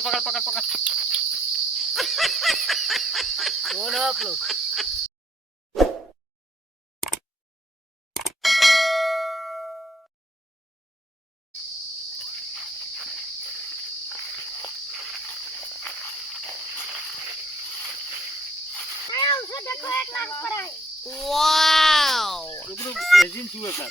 पकड़ पकड़ पकड़ पकड़। कौन हो आप लोग? उसे देखो 1 लाख पर है। वाओ! रुक रुक एजिन छुए कर।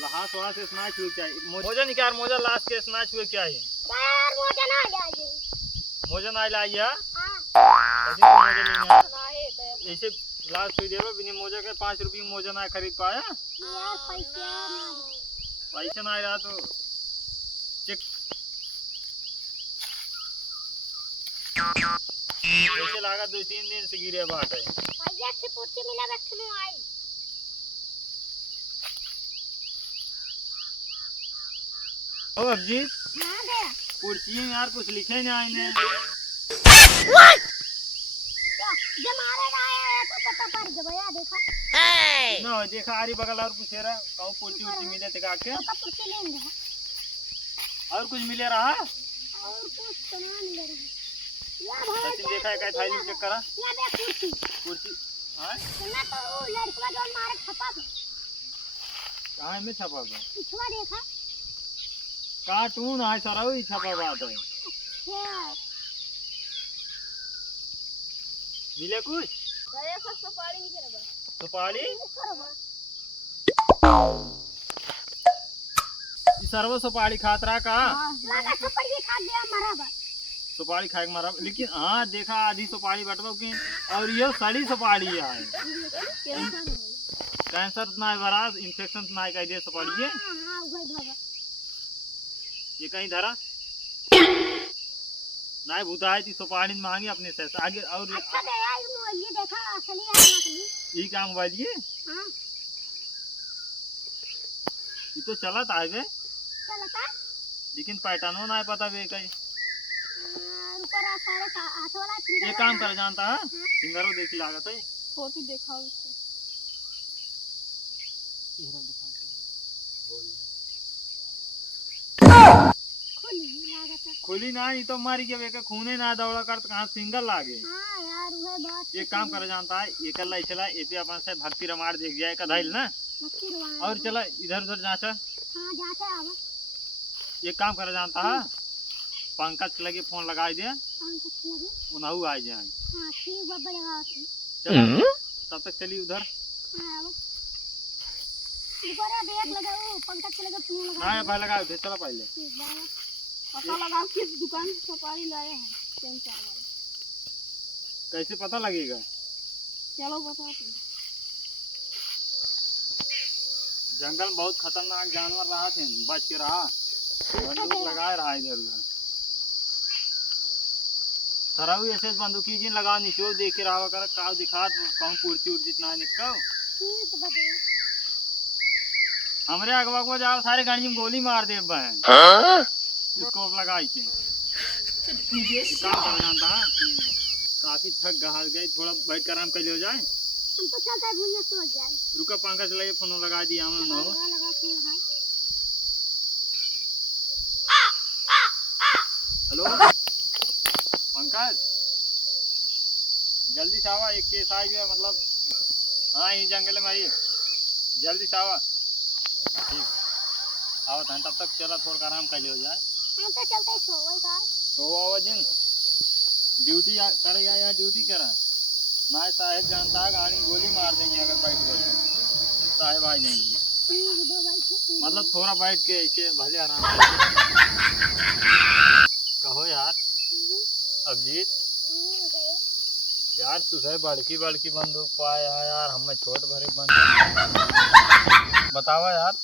लाश वहां से स्नाच हुए क्या है? मोजा निकाल, मोजा लाश के स्नाच हुए क्या है? यार मोजा ना जाए। मोजा ना लाइया। हां ऐसे तो मोजा नहीं है। नहीं तो ऐसे लाश हुई देबो बिना मोजा के 5 रुपए में मोजा ना खरीद पाया। यार पैसा ना पैसा ना रहा तो चेक ऐसे लगा 2-3 दिन से गिरे बाट है। भैया से पूछे मिला रखने आई। ओ अभिजीत हां दे कुर्सी में यार कुछ लिखे नहीं आए ने। जब मारेगा आया तो पता पड़ गया भैया देखा। ना देखा आरी बगल और कुछ रहा कहूं कुर्सी उर्सी मिले थे काके तो कुर्सी लेंगे और कुछ मिले रहा और कुछ तो ना मिल रहा। यार भैया सचिन देखा है थाली में चेक करा या देख कुर्सी कुर्सी। हां सुना तो वो लड़का जो मारे छपा था कहां में छपा है? पिछवा देखा कार्टून है सारा वही छपा बात है। यार मिले कुछ दया का सुपारी नहीं करबा सुपारी करबा सर्व सुपारी खातरा का लगा सुपारी खा गया मरा बा सुपारी खाए के मारा लेकिन हाँ देखा आधी सुपारी बटवा के और ये सड़ी सुपारी है। कैंसर ना है भरा इन्फेक्शन ना है कह दे सुपारी ये हां उगल बाबा ये कहीं धरा ना भूता है सुपारी मांगी अपने से आगे और अच्छा दे यार ये देखा असली है नकली ये क्या मोबाइल ये हां ये तो चला था बे चलता लेकिन पैटर्न ना पता बे कहीं ऊपर सारे हाथ वाला ये काम कर जानता है फिंगरों देख लागत है फोटो दिखाओ उसको चेहरा दिखा खुली लागत खुली ना ये तो मारी के बेका खूने ना दौड़ा कर तो कहां सिंगल लागे। हां यार वो बात ये काम कर जानता है ये कल चला ये पे अपन से भक्ति रमाड़ देख जाए कधाइल ना मक्खी रुआ और चला इधर उधर जांचा हां जाते आवा ये काम कर जानता है पंकज के लगे फोन लगा दे पंकज लगे उन्हू आ जाए। हां ठीक बाबा लगा के चल तब तक चली उधर हां आवा ऊपर देख लगाओ पंकज के लगे फोन लगा हां भाई लगा दे चला पहले पता लगाओ किस दुकान से सुपारी लाए हैं कैंसर वाला कैसे पता लगेगा चलो बता तुम जंगल में बहुत खतरनाक जानवर रहा थे बच के रहा बंदूक लगाए रहा इधर उधर सराऊ ऐसे बंदूकी जिन लगा नीचे देख के रहा कर का दिखा कहूं पूर्ति उड़ जितना निकल ठीक बता हमरे अगवा को जाओ सारे गाड़ी में गोली मार दे बहन स्कोप लगाई के काम कर जानता है काफी थक गए थोड़ा बैठ कर आराम कर लियो जाए हम तो चलता है भुइया सो जाए रुका पंकज लगे फोन लगा दिया हम नो लगा फोन लगा हेलो पंकज जल्दी से आवा एक केस आई है मतलब हाँ यही जंगल में आई जल्दी से आवा ठीक आओ तब तक चला थोड़ा आराम कर लियो जाए हम तो चलते हैं वही का तो आवा जिन ड्यूटी करे या ड्यूटी करा ना साहेब जानता है गाड़ी गोली मार देंगे अगर बैठ गए साहेब आ जाएंगे मतलब थोड़ा बैठ के ऐसे भले आराम कहो यार अभिजीत यार तुझे बड़की बड़की बंदूक पाया है यार हमें छोट भरे बंदूक बतावा यार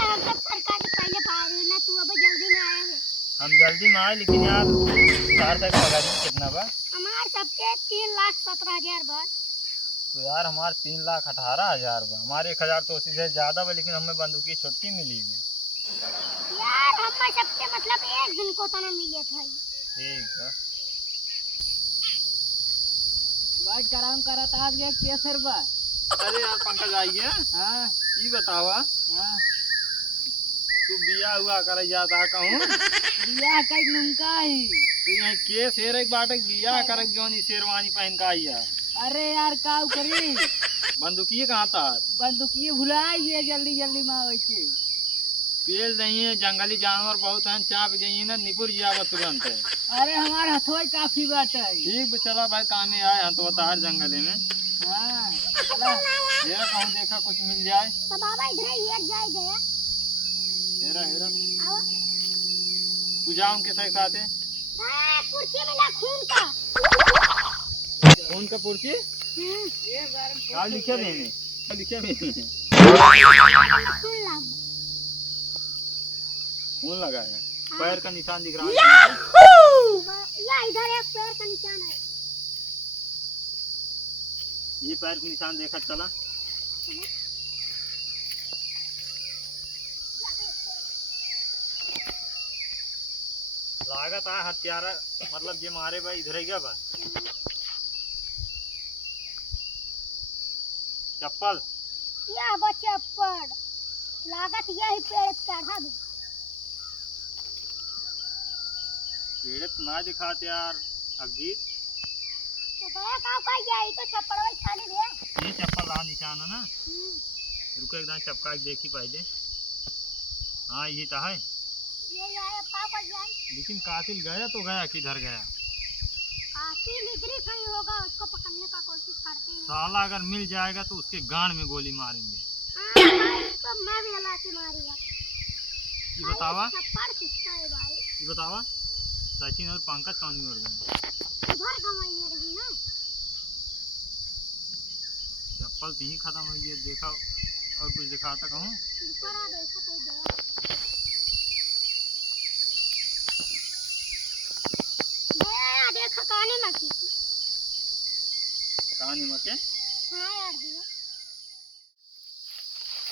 हम सब सरकार पहले पार ना तू अब जल्दी में आया है हम जल्दी में आए लेकिन यार चार तक पगारी कितना बा हमारे सबके 3,17,000 बा तो यार हमारे 3,18,000 बा हमारे 1,000 तो उसी से ज्यादा बा लेकिन हमें बंदूकी छुट्टी मिली है यार हम सबके मतलब एक दिन को तो ना मिले थे ठीक है बैठ कर आराम करा था आज गए केसर बा। अरे यार पंकज आइए हाँ ये बतावा हाँ तू बी बिया हुआ कर जाता कहूँ बिया कई नुमका ही। तो यहाँ के शेर एक बाटक बिया कर जोनी शेरवानी पहन का आई है। अरे यार का करी बंदूकिए कहाँ था बंदूकिए भुला गए जल्दी जल्दी में आवे के। पेल नहीं है, जंगली जानवर बहुत हैं, चाप जाइए ना निपुर जावा तुरंत है। अरे हमार हथोई काफी बाटे। ठीक बे चला भाई काम में आए हैं तो तार जंगले में। हाँ चला हेरा कहूँ देखा कुछ मिल जाए। तो बाबा इधर ही एक जाए गया। हेरा हेरा आओ। तू जा उनके साथ आते कुर्सी में ना खून का। खून का पुर्ची क्या लिखे मैंने लिखे मैंने खून लाओ। खून लगा है, पैर का निशान दिख रहा है। या इधर एक पैर का निशान है। ये पैर का निशान देखा चला। लागत है हत्यारा मतलब ये मारे भाई इधर ही गया बा। चप्पल या वो चप्पल लागत यही पेड़ चढ़ा दो। पेड़ तो ना दिखाते यार अजीत। तो गया का यही तो चप्पल वही खाली दे। ये चप्पल रहा निशान है ना। रुको एकदम चपका के देखी पहले। हाँ ये तो है। ये आया का जाए। लेकिन कातिल गया तो गया किधर गया। कातिल इधर ही कहीं होगा, उसको पकड़ने का कोशिश करते हैं। साला अगर मिल जाएगा तो उसके गांड में गोली मारेंगे। हाँ, तो मैं भी हला के मारूंगा। ये बतावा चप्पल किसका है भाई? ये बतावा सचिन और पंकज कौन में उड़ गए। घर गवाई रही ना। चप्पल तो ही खत्म हो गई देखा और कुछ दिखाता कहूँ। करा दो इसका कोई दवा। भैया देखो काने में किसी। कहानी में के हाँ यार दिया।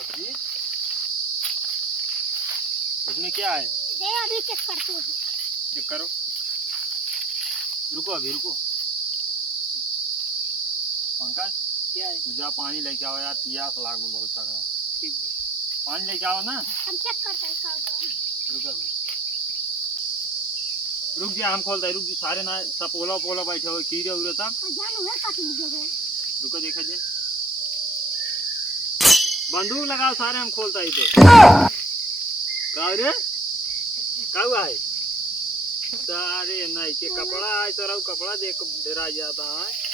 अभी इसमें क्या है दे अभी चेक करते हैं। चेक करो। रुको अभी रुको। पंकज क्या है? तू जा पानी लेके आओ यार, प्यास लागू बहुत तगड़ा। ठीक है पानी लेके आओ ना। हम चेक करते हैं सब। रुको भाई रुक जा, हम खोलते हैं। रुक जी सारे ना सब पोला पोला बैठे हुए कीड़े उड़े तब। जान हुआ काटी जगह। रुको देखा जे बंदूक लगाओ सारे, हम खोलता ही तो का रे का हुआ है। सारे नहीं के कपड़ा है तो रहो कपड़ा देख डरा जाता है।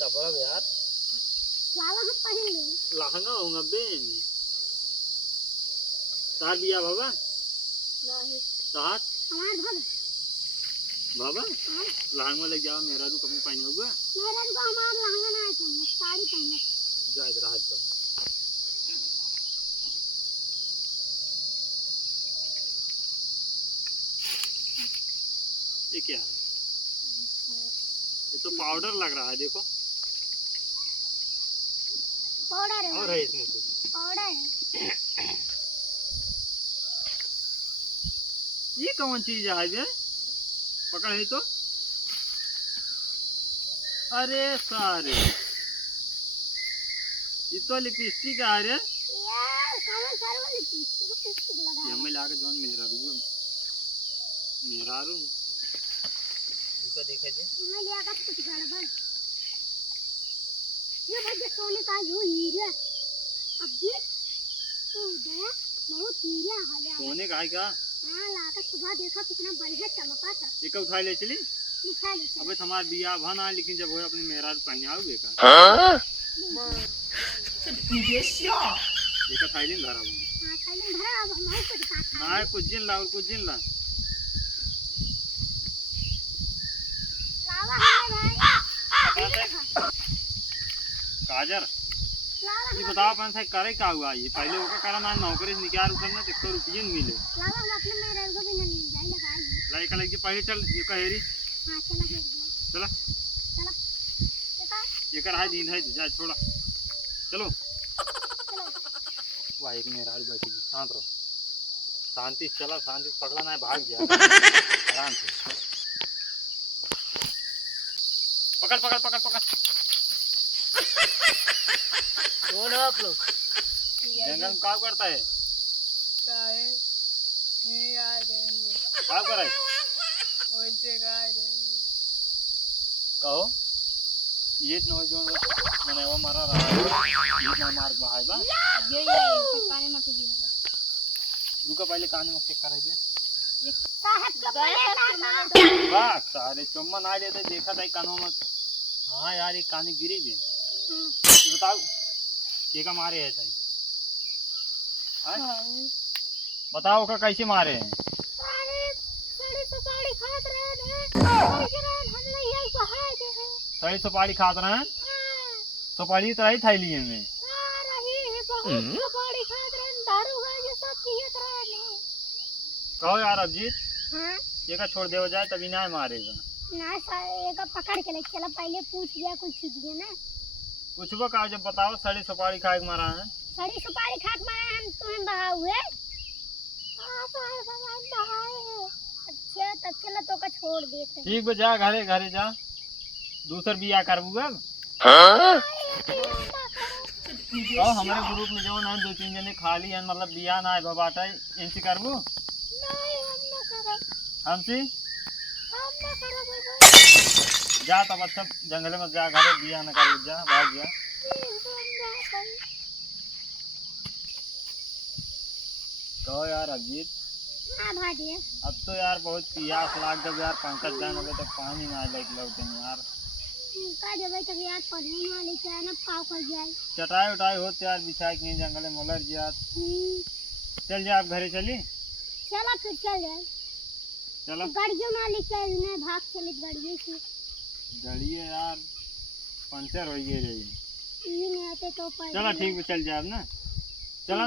कपड़ा यार वाला हम पहन ले। लहंगा होगा बे में तार बिया बाबा नहीं तार हमार भाग। बाबा लहंगा लग जाओ मेरा रू कपड़े पहने हुआ मेरे को हमार लहंगा ना है तो साड़ी पहने। जा इधर हाथ तो ये क्या है। ये तो पाउडर लग रहा है देखो। पाउडर है। और है इसमें कुछ पाउडर है। ये कौन चीज है ये पकड़ है तो। अरे सारे ये तो लिपस्टिक है रे। यार कौन सारे वाली लिपस्टिक लगा है। हमें लाके जोन मेरा रू इसको देखे जे मैं लिया का कुछ गड़बड़। ये भाई सोने का जो हीरा अब ये तो गया बहुत हीरा है यार। सोने का है क्या। हां लाकर सुबह देखा कितना बढ़िया चमका था। ये कब उठा ले चली। उठा ले अबे हमार बिया भना लेकिन जब हो अपने मेहराज पहने आओगे का ये का थाईलिन धरा बन हां खाली भरा। अब हमारे को दिखा था। ना कुछ दिन ला और कुछ दिन ला लावा है भाई। काजर लावा ये बताओ अपन से करे क्या हुआ। ये पहले होगा करा ना नौकरी से निकाल उतरना तो 100 रुपये मिले। लावा हम अपने मेरे को भी नहीं जाए लगाएंगे। लाइक लग पहले चल ये कहेरी हां चला फिर चला चला देखा ये कर है दिन है जा छोड़ा चलो। चलो वाह एक मेहराज बैठी शांत रहो शांति से चला शांति से पकड़ा ना है भाग गया आराम से पकड़ पकड़ पकड़ पकड़ बोलो आप लोग। जंगल में काम करता है, साहेब नहीं आ रहे हैं, काम करे वैसे गा रहे हैं। कहो ये न जो मने वो मारा रहा है ये ना मार भाई बा ये काने में के गिर रुका पहले कान में चेक करे दे साहब के पहले वाह सारे चम्मन आ रहे थे देखा था कानों में। हाँ यार ये कानी गिरी भी ये बताओ के का मारे है तई बताओ का कैसे मारे हैं साड़ी सुपारी खात रहे हैं हम नहीं आई बहाए दे हैं सही सुपारी खात रहे हैं सुपारी तो रही थैली में रही है बहुत सुपारी खात रहे हैं दारू गांजा सब पियत रहे हैं। कहो यार अभिजीत हां ये का छोड़ देव जाए तभी ना मारेगा ना एक पकड़ के ले चला पहले पूछ लिया कुछ चीज ना पूछबो का जब बताओ सड़ी सुपारी खा के मारा है सड़ी सुपारी खाक मारे हम तुम्हें बहा हुए हां सारे भगवान बहाए अच्छा तब चलो तो का छोड़ देते ठीक बे जा घरे घरे जा दूसर बिया करबू अब तो हमारे ग्रुप में जो ना 2-3 जने खाली है मतलब बिया ना है बाबाटा इनसे करबू नहीं हम ना करब हमसे हम ना करब जा तब अच्छा जंगल में जा घरे बिया ना कर जा भाग जा कहो यार अभिजीत हां भाजी अब तो यार बहुत प्यास लाग गई यार पंकज जान अबे तक पानी ना लाइक लौटे यार का जब तक याद पढ़ने वाले क्या ना पाव कर जाए चटाई उटाई होते यार बिछाई के जंगल में मोलर जिया चल जा आप घरे चली चला फिर चल जाए चलो गाड़ियों ना ले चल ना भाग चले गाड़ियों से गाड़ी है यार पंचर हो गई रही ये नहीं आते तो पर चलो ठीक है चल जा अब ना चलो